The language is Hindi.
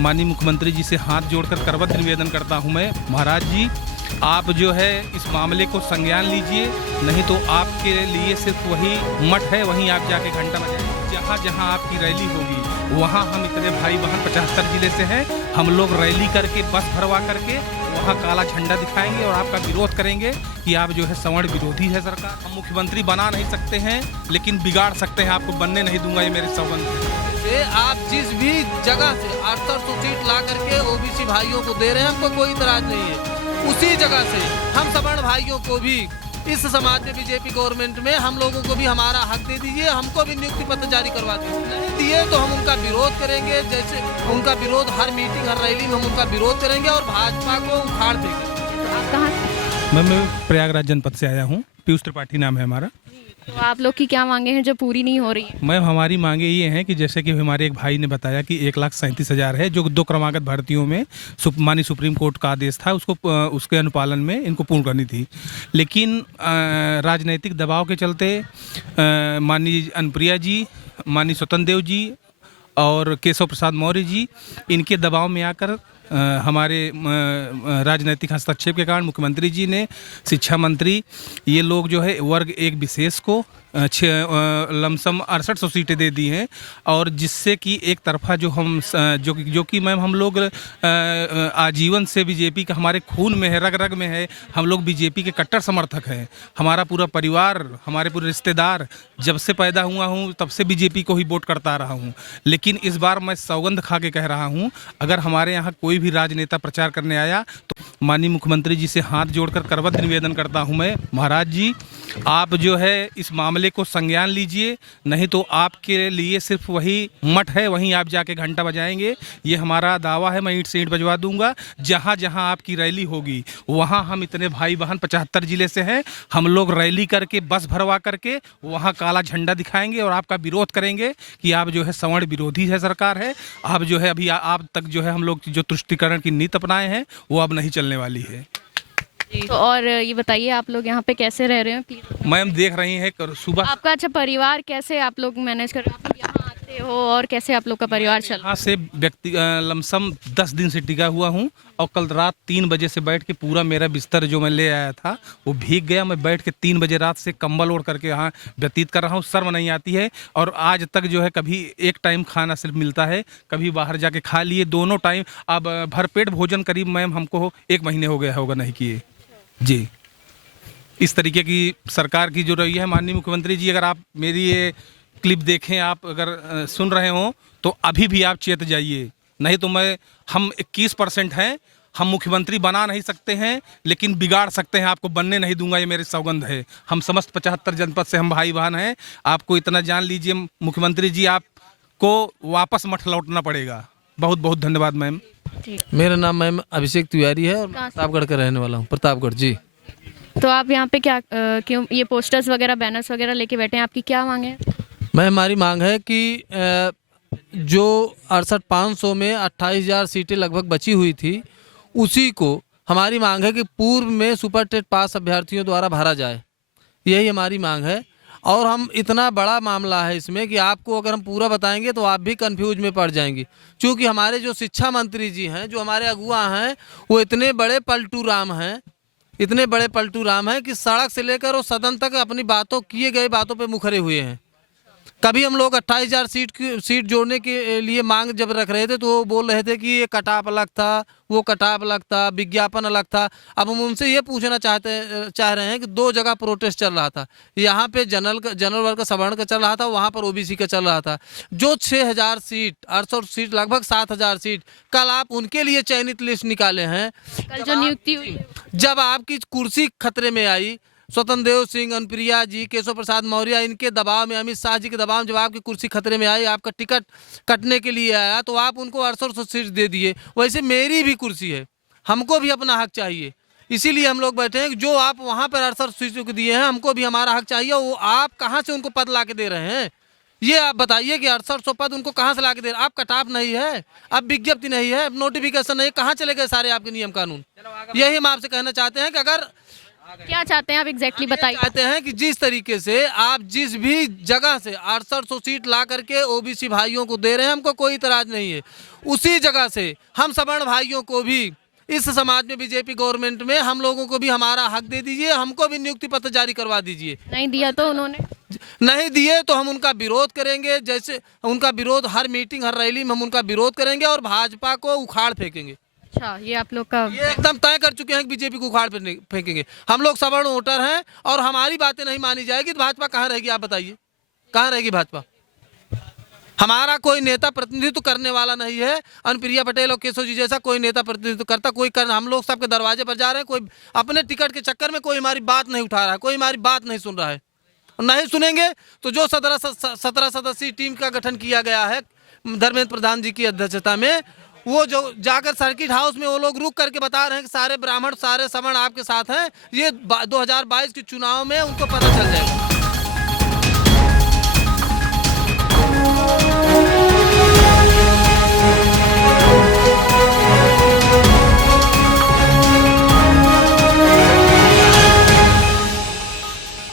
माननीय मुख्यमंत्री जी से हाथ जोड़कर करबद्ध निवेदन करता हूं मैं, महाराज जी आप जो है इस मामले को संज्ञान लीजिए, नहीं तो आपके लिए सिर्फ वही मठ है, वहीं आप जाके घंटा बजाएं। जहाँ जहाँ आपकी रैली होगी वहाँ हम इतने भाई बहन 75 जिले से हैं, हम लोग रैली करके बस भरवा करके वहाँ काला झंडा दिखाएंगे और आपका विरोध करेंगे कि आप जो है सवर्ण विरोधी है सरकार। हम मुख्यमंत्री बना नहीं सकते हैं लेकिन बिगाड़ सकते हैं, आपको बनने नहीं दूंगा, ये मेरे सौगंध है। आप जिस भी जगह से 800 सीट ला करके ओबीसी भाइयों को दे रहे हैं, हमको कोई इतराज नहीं है। उसी जगह से हम सवर्ण भाइयों को भी इस समाज में बीजेपी गवर्नमेंट में हम लोगों को भी हमारा हक दे दीजिए, हमको भी नियुक्ति पत्र जारी करवा दीजिए। नहीं दिए तो हम उनका विरोध करेंगे, जैसे उनका विरोध हर मीटिंग हर रैली में हम उनका विरोध करेंगे और भाजपा को उखाड़ देंगे। आप कहाँ से? मैं प्रयागराज जनपद से आया हूँ, पीयूष त्रिपाठी नाम है हमारा। तो आप लोग की क्या मांगे हैं जो पूरी नहीं हो रही है? मैम हमारी मांगे ये हैं कि जैसे कि हमारे एक भाई ने बताया कि 1,37,000 है जो 2 क्रमागत भर्तियों में माननीय सुप्रीम कोर्ट का आदेश था, उसको उसके अनुपालन में इनको पूर्ण करनी थी, लेकिन राजनीतिक दबाव के चलते माननीय अनुप्रिया जी, माननीय स्वतंत्र देव जी और केशव प्रसाद मौर्य जी, इनके दबाव में आकर हमारे राजनीतिक हस्तक्षेप के कारण मुख्यमंत्री जी ने, शिक्षा मंत्री, ये लोग जो है वर्ग एक विशेष को लमसम 6800 सीटें दे दी हैं, और जिससे कि एक तरफा जो हम जो कि मैम हम लोग आजीवन से बीजेपी का हमारे खून में है, रग रग में है, हम लोग बीजेपी के कट्टर समर्थक हैं। हमारा पूरा परिवार, हमारे पूरे रिश्तेदार, जब से पैदा हुआ हूँ तब से बीजेपी को ही वोट करता रहा हूँ, लेकिन इस बार मैं सौगंध खा के कह रहा हूँ अगर हमारे यहाँ कोई भी राजनेता प्रचार करने आया तो माननीय मुख्यमंत्री जी से हाथ जोड़कर करबद्ध निवेदन करता हूँ मैं, महाराज जी आप जो है इस मामले को संज्ञान लीजिए, नहीं तो आपके लिए सिर्फ वही मठ है, वहीं आप जाके घंटा बजाएंगे। ये हमारा दावा है, मैं ईंट से ईंट बजवा दूंगा। जहाँ जहाँ आपकी रैली होगी वहाँ हम इतने भाई बहन 75 जिले से हैं, हम लोग रैली करके बस भरवा करके वहाँ काला झंडा दिखाएंगे और आपका विरोध करेंगे कि आप जो है सवर्ण विरोधी है सरकार है। आप जो है अभी आप तक जो है हम लोग जो तुष्टिकरण की नीति अपनाए हैं वो अब नहीं चलने वाली है। तो और ये बताइए आप लोग यहाँ पे कैसे रह रहे हैं प्लीज? मैम देख रही हैं सुबह आपका अच्छा परिवार कैसे आप लोग मैनेज कर रहे हो? आप लोग यहाँ आते हो और कैसे आप लोग का परिवार चल रहा है? यहाँ से व्यक्ति लमसम 10 दिन से टिका हुआ हूँ और कल रात 3 बजे से बैठ के पूरा मेरा बिस्तर जो मैं ले आया था वो भीग गया। मैं बैठ के 3 बजे रात से कंबल ओढ़ करके यहाँ व्यतीत कर रहा हूँ, शर्म नहीं आती है। और आज तक जो है कभी एक टाइम खाना सिर्फ मिलता है, कभी बाहर जाके खा लिए, दोनों टाइम। अब भरपेट भोजन करीब मैम हमको 1 महीने हो गया होगा नहीं किए जी। इस तरीके की सरकार की जो रही है माननीय मुख्यमंत्री जी, अगर आप मेरी ये क्लिप देखें, आप अगर सुन रहे हो तो अभी भी आप चेत जाइए, नहीं तो हम 21% हैं, हम मुख्यमंत्री बना नहीं सकते हैं लेकिन बिगाड़ सकते हैं, आपको बनने नहीं दूंगा, ये मेरी सौगंध है। हम समस्त 75 जनपद से हम भाई बहन हैं, आपको इतना जान लीजिए मुख्यमंत्री जी आपको वापस मठ लौटना पड़ेगा। बहुत बहुत धन्यवाद मैम। मेरा नाम मैम अभिषेक तिवारी है और प्रतापगढ़ का रहने वाला हूँ, प्रतापगढ़ जी। तो आप यहाँ पे क्या क्यों ये पोस्टर्स वगैरह बैनर्स वगैरह लेके बैठे हैं? आपकी क्या मांग है? हमारी मांग है कि जो 68,500 में 28,000 सीटें लगभग बची हुई थी, उसी को हमारी मांग है कि पूर्व में सुपर टेट पास अभ्यर्थियों द्वारा भरा जाए, यही हमारी मांग है। और हम इतना बड़ा मामला है इसमें कि आपको अगर हम पूरा बताएंगे तो आप भी कंफ्यूज में पड़ जाएंगे, क्योंकि हमारे जो शिक्षा मंत्री जी हैं, जो हमारे अगुआ हैं, वो इतने बड़े पलटू राम हैं, इतने बड़े पलटू राम हैं कि सड़क से लेकर और सदन तक अपनी किए गए बातों पे मुखरे हुए हैं। कभी हम लोग 28,000 सीट जोड़ने के लिए मांग जब रख रहे थे तो वो बोल रहे थे कि ये कटाप अलग था, वो कटाप अलग था, विज्ञापन अलग था। अब हम उनसे ये पूछना चाह रहे हैं कि 2 जगह प्रोटेस्ट चल रहा था, यहाँ पे जनरल वर्ग का सवर्ण का चल रहा था, वहाँ पर ओबीसी का चल रहा था। जो 6,000 सीट 800 सीट लगभग 7,000 सीट कल आप उनके लिए चयनित लिस्ट निकाले हैं। कल जो नियुक्ति हुई, जब आपकी कुर्सी खतरे में आई, स्वतंत्र देव सिंह, अनुप्रिया जी, केशव प्रसाद मौर्य, इनके दबाव में, अमित शाह जी के दबाव में जब आपकी कुर्सी खतरे में आई, आपका टिकट कटने के लिए आया तो आप उनको 800 सीट दे दिए। वैसे मेरी भी कुर्सी है, हमको भी अपना हक चाहिए, इसीलिए हम लोग बैठे हैं कि जो आप वहाँ पर 800 सीटों को दिए हैं, हमको भी हमारा हक चाहिए। वो आप कहाँ से उनको पद ला के दे रहे हैं? ये आप बताइए कि 800 पद उनको कहाँ से ला के दे रहे हैं? आप कटाप नहीं है, अब विज्ञप्ति नहीं है, नोटिफिकेशन नहीं, कहाँ चले गए सारे आपके नियम कानून? यही हम आपसे कहना चाहते हैं कि अगर क्या चाहते हैं आप एग्जैक्टली बताइए। चाहते हैं कि जिस तरीके से आप जिस भी जगह से 6800 सीट ला करके ओबीसी भाइयों को दे रहे हैं, हमको कोई इतराज नहीं है। उसी जगह से हम सवर्ण भाइयों को भी इस समाज में बीजेपी गवर्नमेंट में हम लोगों को भी हमारा हक दे दीजिए, हमको भी नियुक्ति पत्र जारी करवा दीजिए। नहीं दिया तो उन्होंने नहीं दिए तो हम उनका विरोध करेंगे, जैसे उनका विरोध हर मीटिंग हर रैली में हम उनका विरोध करेंगे और भाजपा को उखाड़ फेंकेंगे। अच्छा, ये आप लोग का ये एकदम तय कर चुके हैं कि बीजेपी को उखाड़ फेंकेंगे। हम लोग सवर्ण वोटर हैं और हमारी बातें नहीं मानी जाएगी तो भाजपा कहाँ रहेगी? आप बताइए, कहाँ रहेगी भाजपा? हमारा कोई नेता प्रतिनिधित्व करने वाला नहीं है। अनुप्रिया पटेल और केशव जी जैसा कोई नेता प्रतिनिधित्व करता कोई कर, हम लोग सबके दरवाजे पर जा रहे हैं। कोई अपने टिकट के चक्कर में कोई हमारी बात नहीं उठा रहा है, कोई हमारी बात नहीं सुन रहा है। नहीं सुनेंगे तो जो 17 सदस्यीय टीम का गठन किया गया है धर्मेंद्र प्रधान जी की अध्यक्षता में, वो जो जाकर सर्किट हाउस में वो लोग रुक करके बता रहे हैं कि सारे ब्राह्मण सारे सवर्ण आपके साथ हैं, ये 2022 के चुनाव में उनको पता चल जाएगा।